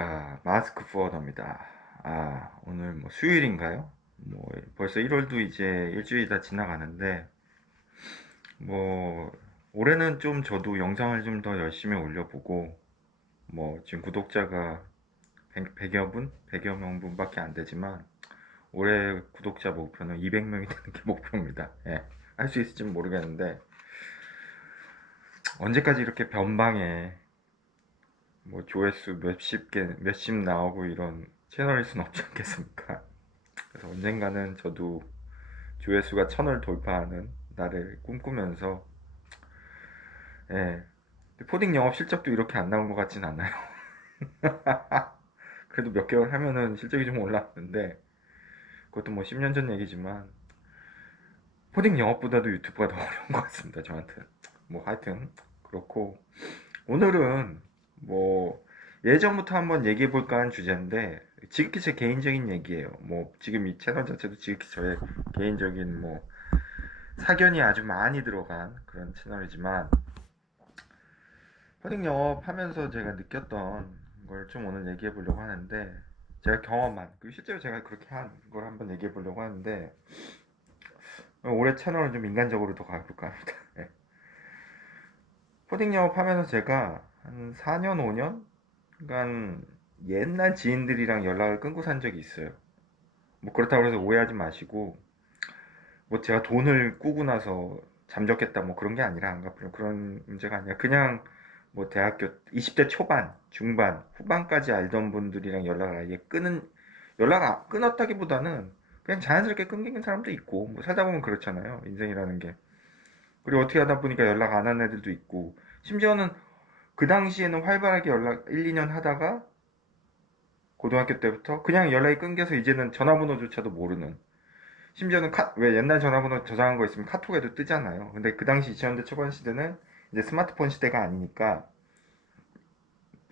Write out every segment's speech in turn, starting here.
안녕하십니까. 마스크 포어더입니다. 오늘 뭐 수요일인가요? 뭐 벌써 1월도 이제 일주일이 다 지나가는데, 뭐 올해는 좀 저도 영상을 좀 더 열심히 올려보고, 뭐 지금 구독자가 100여 분? 100여 명분밖에 안 되지만, 올해 구독자 목표는 200명이 되는 게 목표입니다. 예. 할 수 있을지는 모르겠는데, 언제까지 이렇게 변방에 뭐 조회수 몇십 개, 몇십 나오고 이런 채널일 순 없지 않겠습니까? 그래서 언젠가는 저도 조회수가 1000을 돌파하는 날을 꿈꾸면서, 예. 포딩 영업 실적도 이렇게 안 나온 것 같진 않아요. 그래도 몇 개월 하면은 실적이 좀 올랐는데, 그것도 뭐 10년 전 얘기지만, 포딩 영업보다도 유튜브가 더 어려운 것 같습니다, 저한테. 뭐 하여튼, 그렇고, 오늘은 뭐, 예전부터 한번 얘기해 볼까 하는 주제인데, 지극히 제 개인적인 얘기예요. 뭐, 지금 이 채널 자체도 지극히 저의 개인적인 뭐, 사견이 아주 많이 들어간 그런 채널이지만, 코딩 영업하면서 제가 느꼈던 걸 좀 오늘 얘기해 보려고 하는데, 제가 경험한, 그리고 실제로 제가 그렇게 한 걸 한번 얘기해 보려고 하는데, 올해 채널은 좀 인간적으로 더 가볼까 합니다. 네. 코딩 영업하면서 제가 한 4년, 5년? 그러니까 옛날 지인들이랑 연락을 끊고 산 적이 있어요. 뭐 그렇다고 해서 오해하지 마시고, 뭐 제가 돈을 꾸고 나서 잠적했다 뭐 그런 게 아니라 안 갚으려 그런 문제가 아니라 그냥 뭐 대학교 20대 초반, 중반, 후반까지 알던 분들이랑 연락을 아예 끊었다기보다는 그냥 자연스럽게 끊기는 사람도 있고 뭐 살다 보면 그렇잖아요. 인생이라는 게. 그리고 어떻게 하다 보니까 연락 안 하는 애들도 있고 심지어는 그 당시에는 활발하게 연락 1, 2년 하다가 고등학교 때부터 그냥 연락이 끊겨서 이제는 전화번호조차도 모르는 심지어는 왜 옛날 전화번호 저장한 거 있으면 카톡에도 뜨잖아요. 근데 그 당시 2000년대 초반 시대는 이제 스마트폰 시대가 아니니까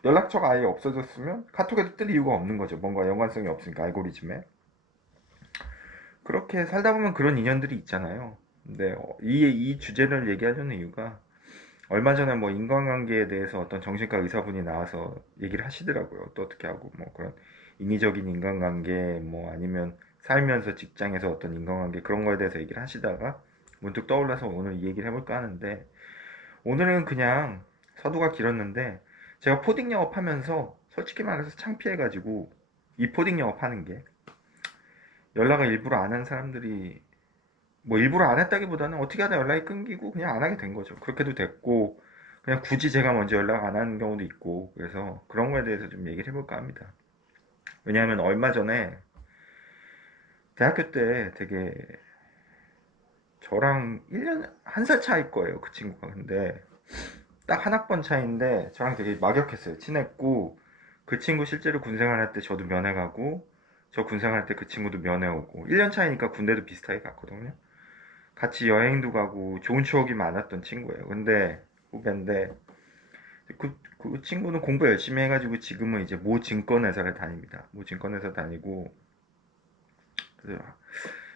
연락처가 아예 없어졌으면 카톡에도 뜰 이유가 없는 거죠. 뭔가 연관성이 없으니까 알고리즘에. 그렇게 살다 보면 그런 인연들이 있잖아요. 근데 이 주제를 얘기하려는 이유가 얼마 전에 뭐 인간관계에 대해서 어떤 정신과 의사분이 나와서 얘기를 하시더라고요. 또 어떻게 하고 뭐 그런 인위적인 인간관계 뭐 아니면 살면서 직장에서 어떤 인간관계 그런 거에 대해서 얘기를 하시다가 문득 떠올라서 오늘 이 얘기를 해볼까 하는데 오늘은 그냥 서두가 길었는데 제가 포딩 영업하면서 솔직히 말해서 창피해가지고 이 포딩 영업하는 게 연락을 일부러 안 한 사람들이 뭐 일부러 안 했다기보다는 어떻게 하다 연락이 끊기고 그냥 안 하게 된 거죠. 그렇게도 됐고 그냥 굳이 제가 먼저 연락 안 하는 경우도 있고 그래서 그런 거에 대해서 좀 얘기를 해볼까 합니다. 왜냐하면 얼마 전에 대학교 때 되게 저랑 1년 한 살 차일 거예요. 그 친구가. 근데 딱 한 학번 차이인데 저랑 되게 막역했어요. 친했고 그 친구 실제로 군생활 할 때 저도 면회 가고 저 군생활 할 때 그 친구도 면회 오고 1년 차이니까 군대도 비슷하게 갔거든요. 같이 여행도 가고 좋은 추억이 많았던 친구예요. 근데 후배인데 그 친구는 공부 열심히 해가지고 지금은 이제 모 증권회사를 다닙니다. 모 증권회사 다니고 그래서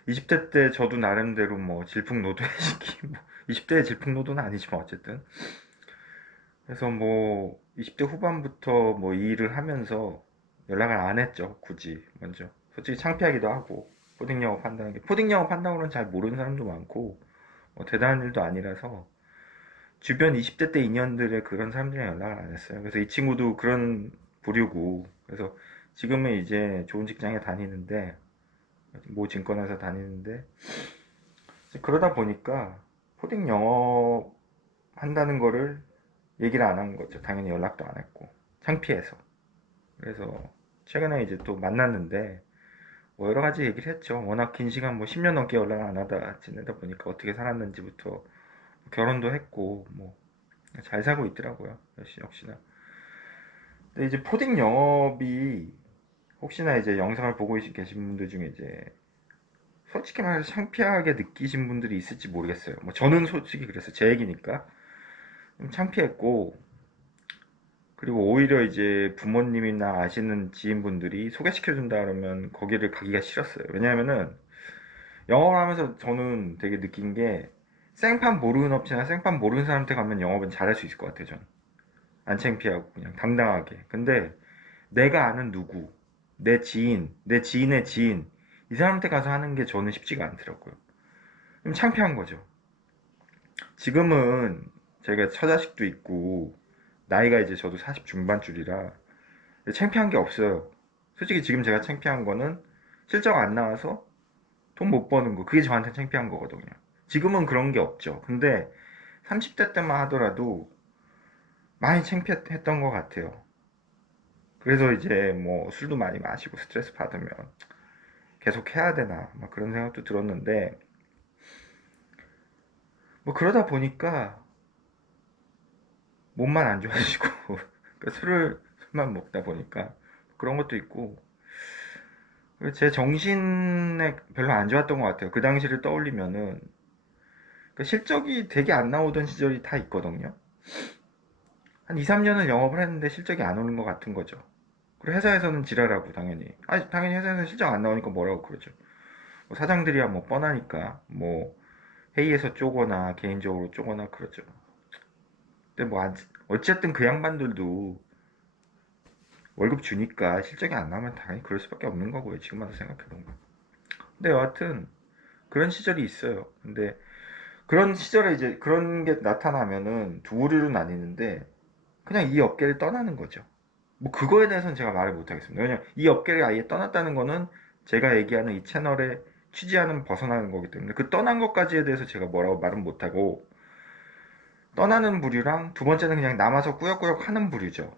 20대 때 저도 나름대로 뭐 질풍노도해시기 뭐 20대의 질풍노도는 아니지만 어쨌든 그래서 뭐 20대 후반부터 뭐 이 일을 하면서 연락을 안 했죠. 굳이 먼저 솔직히 창피하기도 하고 포딩 영업한다는 게 포딩 영업한다고는 잘 모르는 사람도 많고 뭐 대단한 일도 아니라서 주변 20대 때 인연들의 그런 사람들이랑 연락을 안 했어요. 그래서 이 친구도 그런 부류고, 그래서 지금은 이제 좋은 직장에 다니는데, 모 증권회사 다니는데, 그러다 보니까 코딩 영업 한다는 거를 얘기를 안 한 거죠. 당연히 연락도 안 했고, 창피해서. 그래서 최근에 이제 또 만났는데, 뭐 여러 가지 얘기를 했죠. 워낙 긴 시간 뭐 10년 넘게 연락 안 하다 지내다 보니까 어떻게 살았는지부터 결혼도 했고, 뭐 잘 살고 있더라고요. 역시나. 근데 이제 포딩 영업이 혹시나 이제 영상을 보고 계신 분들 중에 이제 솔직히 말해서 창피하게 느끼신 분들이 있을지 모르겠어요. 뭐 저는 솔직히 그랬어요. 제 얘기니까 좀 창피했고 그리고 오히려 이제 부모님이나 아시는 지인분들이 소개시켜준다 그러면 거기를 가기가 싫었어요. 왜냐하면은 영업을 하면서 저는 되게 느낀 게 생판 모르는 업체나 생판 모르는 사람한테 가면 영업은 잘할 수 있을 것 같아요. 저는 안 창피하고 그냥 당당하게. 근데 내가 아는 누구, 내 지인, 내 지인의 지인, 이 사람한테 가서 하는 게 저는 쉽지가 않더라고요. 좀 창피한 거죠. 지금은 제가 처자식도 있고, 나이가 이제 저도 40 중반줄이라 창피한 게 없어요. 솔직히 지금 제가 창피한 거는 실적 안 나와서 돈 못 버는 거, 그게 저한테 창피한 거거든요. 지금은 그런 게 없죠. 근데 30대 때만 하더라도 많이 창피했던 것 같아요. 그래서 이제 뭐 술도 많이 마시고 스트레스 받으면 계속 해야 되나 막 그런 생각도 들었는데, 뭐 그러다 보니까 몸만 안 좋아지고 그러니까 술만 먹다 보니까 그런 것도 있고, 제 정신에 별로 안 좋았던 것 같아요. 그 당시를 떠올리면은 그러니까 실적이 되게 안 나오던 시절이 다 있거든요. 한 2, 3년은 영업을 했는데 실적이 안 오는 것 같은 거죠. 그리고 회사에서는 지랄하고 당연히. 당연히 회사에서는 실적 안 나오니까 뭐라고 그러죠. 뭐 사장들이야 뭐 뻔하니까 뭐 회의에서 쪼거나 개인적으로 쪼거나 그러죠. 근데 뭐 어쨌든 그 양반들도 월급 주니까 실적이 안 나오면 당연히 그럴 수밖에 없는 거고요. 지금 와서 생각해보면. 근데 여하튼 그런 시절이 있어요. 근데 그런 시절에 이제 그런 게 나타나면은 두 부류로 나뉘는데, 그냥 이 업계를 떠나는 거죠. 뭐 그거에 대해서는 제가 말을 못 하겠습니다. 왜냐면 이 업계를 아예 떠났다는 거는 제가 얘기하는 이 채널의 취지와는 벗어나는 거기 때문에 그 떠난 것까지에 대해서 제가 뭐라고 말은 못 하고, 떠나는 부류랑 두 번째는 그냥 남아서 꾸역꾸역 하는 부류죠.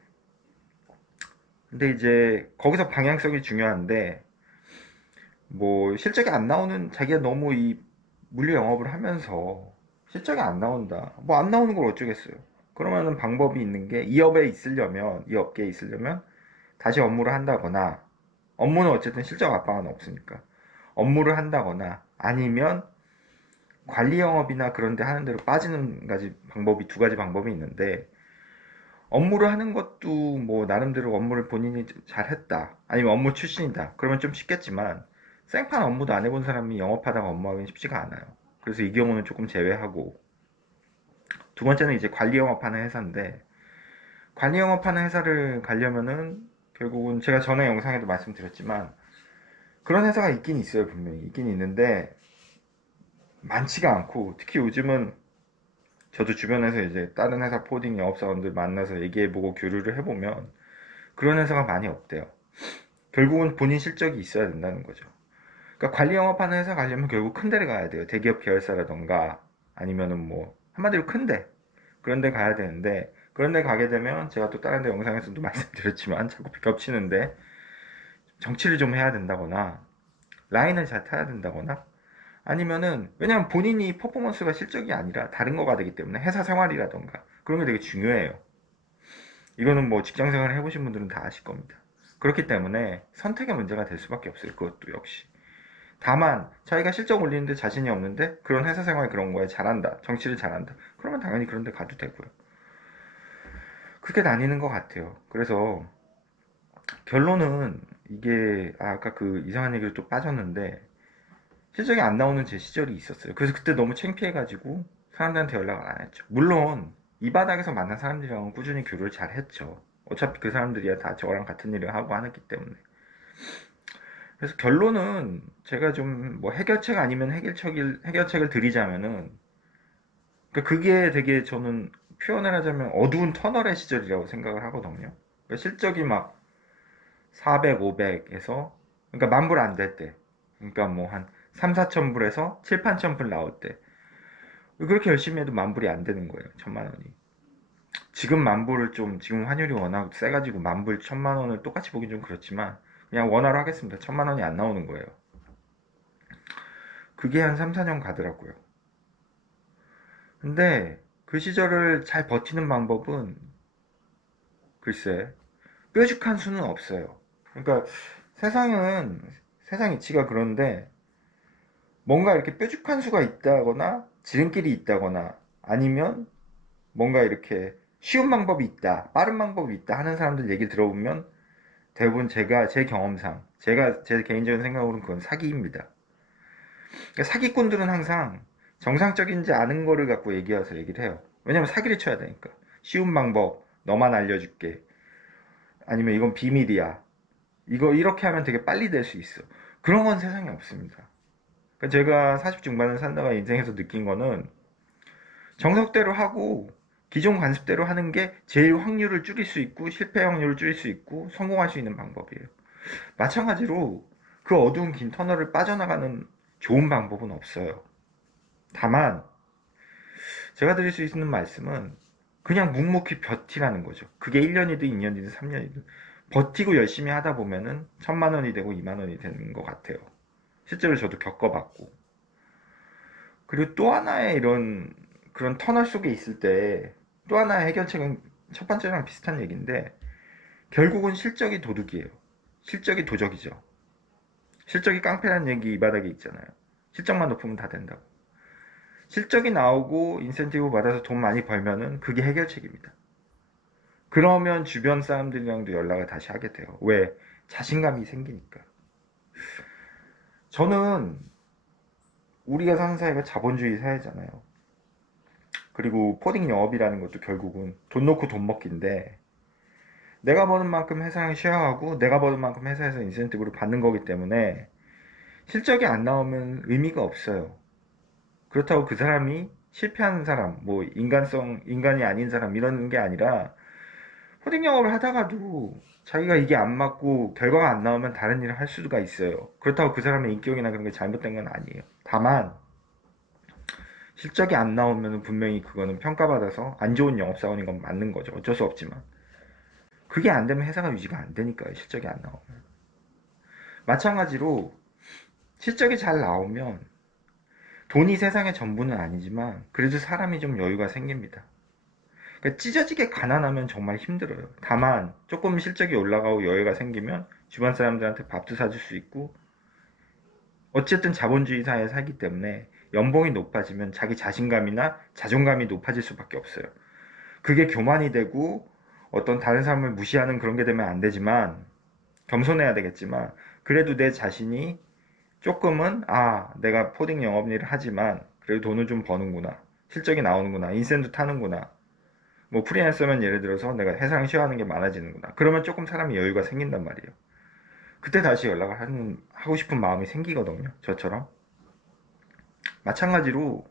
근데 이제 거기서 방향성이 중요한데, 뭐 실적이 안 나오는, 자기가 너무 이 물류 영업을 하면서 실적이 안 나온다. 뭐 안 나오는 걸 어쩌겠어요. 그러면은 방법이 있는 게, 이 업에 있으려면, 이 업계에 있으려면 다시 업무를 한다거나, 업무는 어쨌든 실적 압박은 없으니까 업무를 한다거나, 아니면 관리 영업이나 그런 데 하는 대로 빠지는 방법이, 두 가지 방법이 있는데, 업무를 하는 것도 뭐 나름대로 업무를 본인이 잘했다, 아니면 업무 출신이다, 그러면 좀 쉽겠지만, 생판 업무도 안 해본 사람이 영업하다가 업무하기는 쉽지가 않아요. 그래서 이 경우는 조금 제외하고, 두 번째는 이제 관리 영업하는 회사인데, 관리 영업하는 회사를 가려면은 결국은 제가 전에 영상에도 말씀드렸지만 그런 회사가 있긴 있어요. 분명히 있긴 있는데 많지가 않고, 특히 요즘은 저도 주변에서 이제 다른 회사 포딩 영업사원들 만나서 얘기해보고 교류를 해보면 그런 회사가 많이 없대요. 결국은 본인 실적이 있어야 된다는 거죠. 그러니까 관리 영업하는 회사 가려면 결국 큰 데를 가야 돼요. 대기업 계열사라던가, 아니면은 뭐 한마디로 큰데, 그런 데 가야 되는데, 그런 데 가게 되면 제가 또 다른 데 영상에서도 말씀드렸지만 자꾸 겹치는데, 정치를 좀 해야 된다거나 라인을 잘 타야 된다거나, 아니면은, 왜냐면 본인이 퍼포먼스가 실적이 아니라 다른 거가 되기 때문에 회사 생활이라던가 그런 게 되게 중요해요. 이거는 뭐 직장 생활을 해보신 분들은 다 아실 겁니다. 그렇기 때문에 선택의 문제가 될 수밖에 없어요. 그것도 역시. 다만 자기가 실적 올리는데 자신이 없는데 그런 회사 생활 그런 거에 잘한다, 정치를 잘한다, 그러면 당연히 그런 데 가도 되고요. 그렇게 나뉘는 것 같아요. 그래서 결론은 이게, 아까 그 이상한 얘기로 또 빠졌는데, 실적이 안 나오는 제 시절이 있었어요. 그래서 그때 너무 창피해가지고 사람들한테 연락을 안 했죠. 물론 이 바닥에서 만난 사람들이랑은 꾸준히 교류를 잘 했죠. 어차피 그 사람들이야 다 저랑 같은 일을 하고 하기 때문에. 그래서 결론은 제가 좀 뭐 해결책 아니면 해결책을 드리자면은, 그러니까 그게 되게 저는 표현을 하자면 어두운 터널의 시절이라고 생각을 하거든요. 그러니까 실적이 막 400, 500에서, 그러니까 만불 안 될 때, 그러니까 뭐 한 3, 4천 불에서 7, 8천 불 나올 때, 그렇게 열심히 해도 만불이 안 되는 거예요. 천만 원이. 지금 만불을 좀, 지금 환율이 워낙 세가지고 만불 천만 원을 똑같이 보긴 좀 그렇지만 그냥 원화로 하겠습니다. 천만 원이 안 나오는 거예요. 그게 한 3, 4년 가더라고요. 근데 그 시절을 잘 버티는 방법은 글쎄, 뾰족한 수는 없어요. 그러니까 세상은, 세상 이치가 그런데, 뭔가 이렇게 뾰족한 수가 있다거나 지름길이 있다거나, 아니면 뭔가 이렇게 쉬운 방법이 있다, 빠른 방법이 있다 하는 사람들 얘기 들어보면 대부분 제가, 제 경험상, 제가 제 개인적인 생각으로는 그건 사기입니다. 그러니까 사기꾼들은 항상 정상적인지 아는 거를 갖고 얘기해서 얘기를 해요. 왜냐면 사기를 쳐야 되니까. 쉬운 방법, 너만 알려줄게. 아니면 이건 비밀이야. 이거 이렇게 하면 되게 빨리 될 수 있어. 그런 건 세상에 없습니다. 그러니까 제가 40 중반을 살다가 인생에서 느낀 거는 정석대로 하고 기존 관습대로 하는 게 제일 확률을 줄일 수 있고 실패 확률을 줄일 수 있고 성공할 수 있는 방법이에요. 마찬가지로 그 어두운 긴 터널을 빠져나가는 좋은 방법은 없어요. 다만 제가 드릴 수 있는 말씀은 그냥 묵묵히 버티라는 거죠. 그게 1년이든 2년이든 3년이든 버티고 열심히 하다 보면은 1,000만 원이 되고 2만 원이 되는 것 같아요. 실제로 저도 겪어봤고. 그리고 또 하나의 이런 그런 터널 속에 있을 때 또 하나의 해결책은 첫 번째랑 비슷한 얘기인데 결국은 실적이 도둑이에요. 실적이 도적이죠. 실적이 깡패라는 얘기 이 바닥에 있잖아요. 실적만 높으면 다 된다고. 실적이 나오고 인센티브 받아서 돈 많이 벌면은 그게 해결책입니다. 그러면 주변 사람들이랑도 연락을 다시 하게 돼요. 왜? 자신감이 생기니까. 저는 우리가 사는 사회가 자본주의 사회잖아요. 그리고 포딩 영업이라는 것도 결국은 돈 놓고 돈 먹기인데 내가 버는 만큼 회사랑 쉐어하고 내가 버는 만큼 회사에서 인센티브를 받는 거기 때문에 실적이 안 나오면 의미가 없어요. 그렇다고 그 사람이 실패하는 사람, 뭐 인간이 아닌 사람 이런 게 아니라 코딩 영업을 하다가도 자기가 이게 안 맞고 결과가 안 나오면 다른 일을 할 수가 있어요. 그렇다고 그 사람의 인격이나 그런 게 잘못된 건 아니에요. 다만 실적이 안 나오면 분명히 그거는 평가받아서 안 좋은 영업사원인 건 맞는 거죠. 어쩔 수 없지만 그게 안 되면 회사가 유지가 안 되니까요. 실적이 안 나오면. 마찬가지로 실적이 잘 나오면 돈이 세상의 전부는 아니지만 그래도 사람이 좀 여유가 생깁니다. 그러니까 찢어지게 가난하면 정말 힘들어요. 다만 조금 실적이 올라가고 여유가 생기면 주변 사람들한테 밥도 사줄 수 있고 어쨌든 자본주의 사회에 살기 때문에 연봉이 높아지면 자기 자신감이나 자존감이 높아질 수밖에 없어요. 그게 교만이 되고 어떤 다른 사람을 무시하는 그런 게 되면 안 되지만 겸손해야 되겠지만 그래도 내 자신이 조금은 내가 포딩 영업 일을 하지만 그래도 돈을 좀 버는구나. 실적이 나오는구나. 인센도 타는구나. 뭐 프리랜서면 예를 들어서 내가 회사랑 쉬어하는 게 많아지는구나. 그러면 조금 사람이 여유가 생긴단 말이에요. 그때 다시 연락을 하고 싶은 마음이 생기거든요. 저처럼. 마찬가지로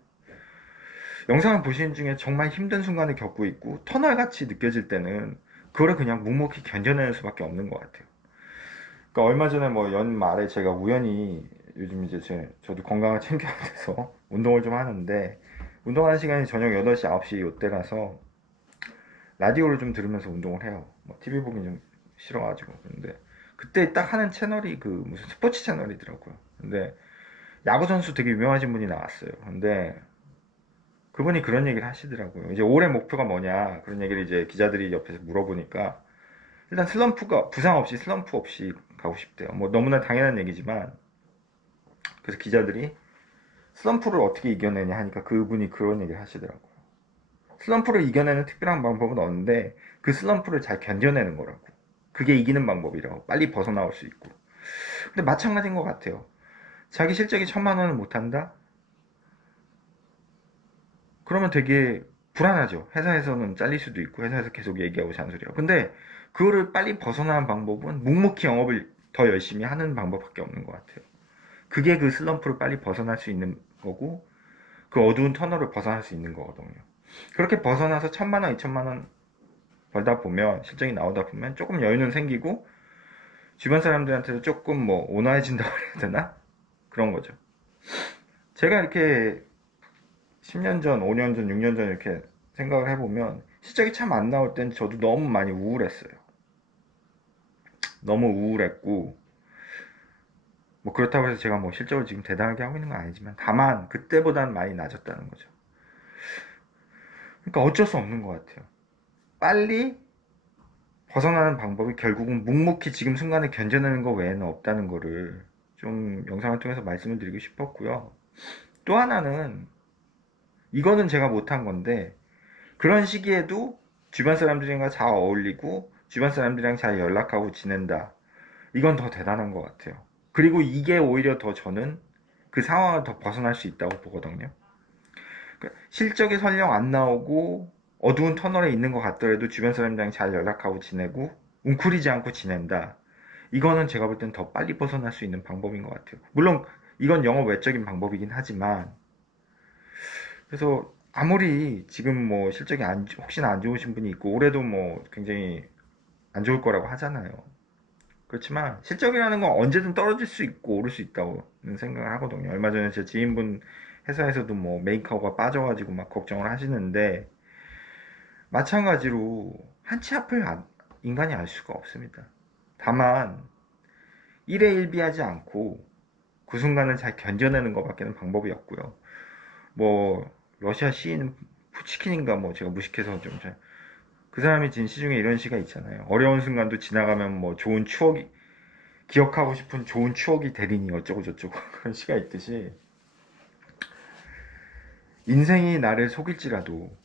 영상을 보시는 중에 정말 힘든 순간을 겪고 있고 터널같이 느껴질 때는 그거를 그냥 묵묵히 견뎌내는 수밖에 없는 것 같아요. 그러니까 얼마 전에 뭐 연말에 제가 우연히 요즘 이제 저도 건강을 챙겨야 돼서 운동을 좀 하는데 운동하는 시간이 저녁 8시, 9시 요때라서 라디오를 좀 들으면서 운동을 해요. 뭐 TV 보기 좀 싫어가지고. 근데 그때 딱 하는 채널이 그 무슨 스포츠 채널이더라고요. 근데 야구 선수 되게 유명하신 분이 나왔어요. 근데 그분이 그런 얘기를 하시더라고요. 이제 올해 목표가 뭐냐 그런 얘기를 이제 기자들이 옆에서 물어보니까 일단 부상 없이 슬럼프 없이 가고 싶대요. 뭐 너무나 당연한 얘기지만 그래서 기자들이 슬럼프를 어떻게 이겨내냐 하니까 그분이 그런 얘기를 하시더라고요. 슬럼프를 이겨내는 특별한 방법은 없는데 그 슬럼프를 잘 견뎌내는 거라고. 그게 이기는 방법이라고. 빨리 벗어나올 수 있고. 근데 마찬가지인 것 같아요. 자기 실적이 1,000만 원을 못한다? 그러면 되게 불안하죠. 회사에서는 잘릴 수도 있고 회사에서 계속 얘기하고 잔소리하고. 근데 그거를 빨리 벗어나는 방법은 묵묵히 영업을 더 열심히 하는 방법밖에 없는 것 같아요. 그게 그 슬럼프를 빨리 벗어날 수 있는 거고 그 어두운 터널을 벗어날 수 있는 거거든요. 그렇게 벗어나서 1,000만 원, 2,000만 원 벌다 보면 실적이 나오다 보면 조금 여유는 생기고 주변 사람들한테도 조금 뭐 온화해진다고 해야 되나? 그런 거죠. 제가 이렇게 10년 전, 5년 전, 6년 전 이렇게 생각을 해보면 실적이 참 안 나올 땐 저도 너무 많이 우울했어요. 너무 우울했고 뭐 그렇다고 해서 제가 뭐 실적을 지금 대단하게 하고 있는 건 아니지만 다만 그때보다는 많이 낮았다는 거죠. 그러니까 어쩔 수 없는 것 같아요. 빨리 벗어나는 방법이 결국은 묵묵히 지금 순간에 견뎌내는 거 외에는 없다는 거를 좀 영상을 통해서 말씀을 드리고 싶었고요. 또 하나는 이거는 제가 못한 건데 그런 시기에도 주변 사람들이랑 잘 어울리고 주변 사람들이랑 잘 연락하고 지낸다. 이건 더 대단한 것 같아요. 그리고 이게 오히려 더 저는 그 상황을 더 벗어날 수 있다고 보거든요. 실적이 설령 안 나오고 어두운 터널에 있는 것 같더라도 주변 사람들이랑 잘 연락하고 지내고 웅크리지 않고 지낸다. 이거는 제가 볼 땐 더 빨리 벗어날 수 있는 방법인 것 같아요. 물론 이건 영업 외적인 방법이긴 하지만, 그래서 아무리 지금 뭐 실적이 혹시나 안 좋으신 분이 있고 올해도 뭐 굉장히 안 좋을 거라고 하잖아요. 그렇지만 실적이라는 건 언제든 떨어질 수 있고 오를 수 있다고 생각을 하거든요. 얼마 전에 제 지인분 회사에서도 뭐 메이커가 빠져가지고 막 걱정을 하시는데, 마찬가지로 한치 앞을 인간이 알 수가 없습니다. 다만 1에 1비하지 않고 그 순간을 잘 견뎌내는 것밖에는 방법이 없고요. 뭐 러시아 시인 푸치킨인가 뭐 제가 무식해서 좀 잘, 그 사람이 진 시 중에 이런 시가 있잖아요. 어려운 순간도 지나가면 뭐 좋은 추억이, 기억하고 싶은 좋은 추억이 되리니 어쩌고 저쩌고 그런 시가 있듯이, 인생이 나를 속일지라도,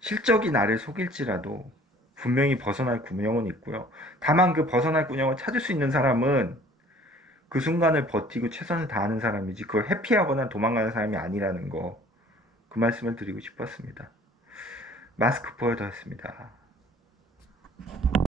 실적이 나를 속일지라도 분명히 벗어날 구멍은 있고요. 다만 그 벗어날 구멍을 찾을 수 있는 사람은 그 순간을 버티고 최선을 다하는 사람이지, 그걸 회피하거나 도망가는 사람이 아니라는 거, 그 말씀을 드리고 싶었습니다. 마스크 포여드였습니다.